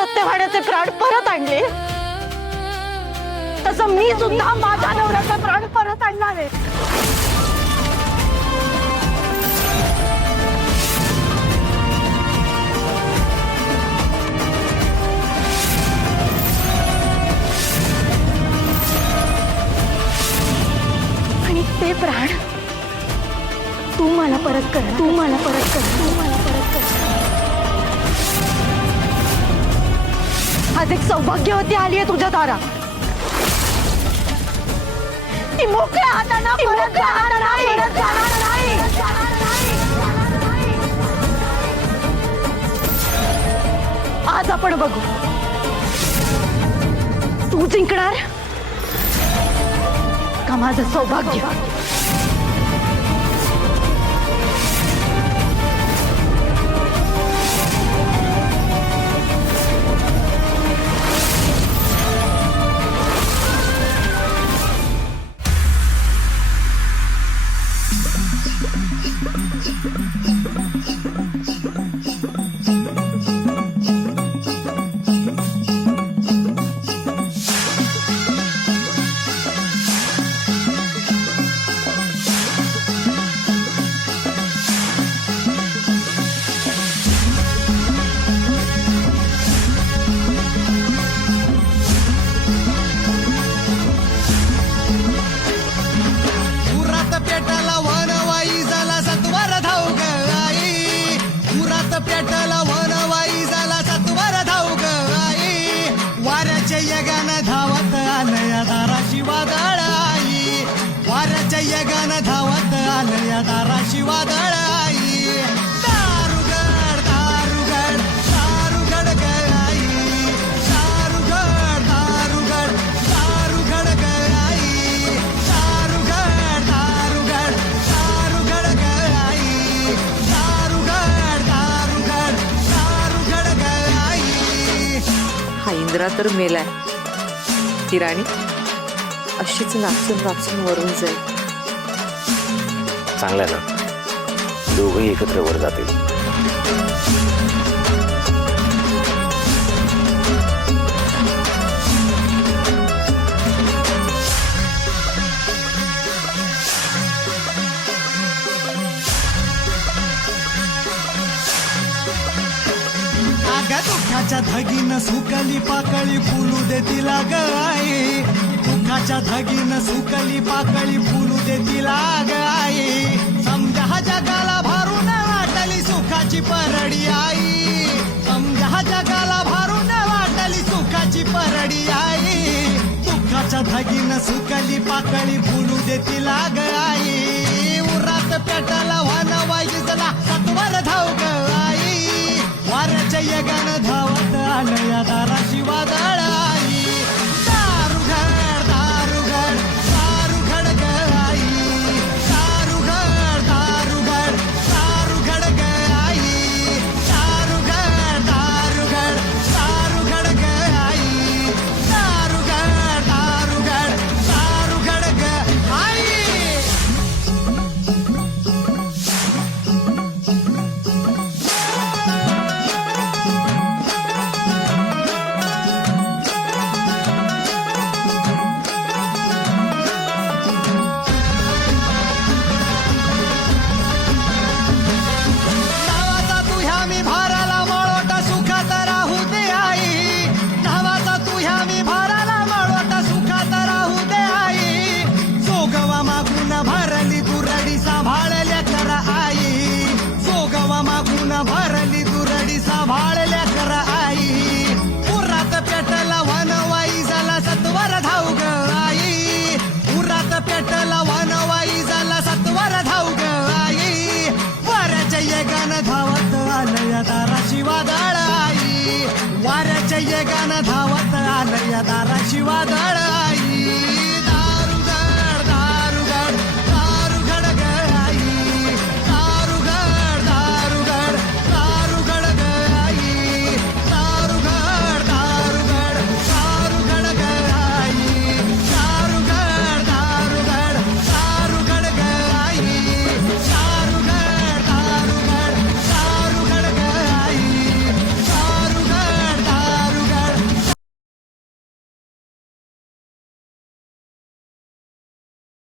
सत्यवाड्याचे प्राण परत आणले तसं मी सुद्धा माझ्या नवऱ्याचे प्राण परत आणणार आहे. आणि ते प्राण तू मला परत कर, तू मला परत कर, तू मला परत कर. आज एक सौभाग्यवती आली आहे तुझ्या दारात. ती मोकळ्या हाताने परत जाणार नाही. आज आपण बघू तू जिंकणार का माझं सौभाग्य. पेटला वनवाई झाला सत्वर धाव ग आई. वाऱ्याच्या यगानं धावत आलं या दाराशी वादळ आई. वाऱ्याच्या यगानं धावत आलं या दाराशी वादळ आई. दारुगड दारुगड दारुगड ग आई. दारुगड दारुगड दारुगड ग आई. दारुगड दारुगड दारुगड ग आई. हा इंद्रा तर मेलाय. ती राणी अशीच नाचून नाचून वरून जाईल. चांगलं ना, दोघंही एकत्र वर जातील. दुःखाच्या धगीनं सुकली पाकळी फुलू दे तिला ग आई. दुःखाच्या धगीनं सुकली पाकळी फुलू दे तिला ग आई. समजा जगाला भारून वाटली सुखाची परडी आई. समजा जगाला भारून वाटली सुखाची परडी आई. दुःखाच्या धगीनं सुकली पाकळी फुलू दे तिला ग आई. उरात पेटाला वनवाई झाला सत्वर धाव ग आई. वाऱ्याच्या यगानं धावत आलं या दाराशी वादळ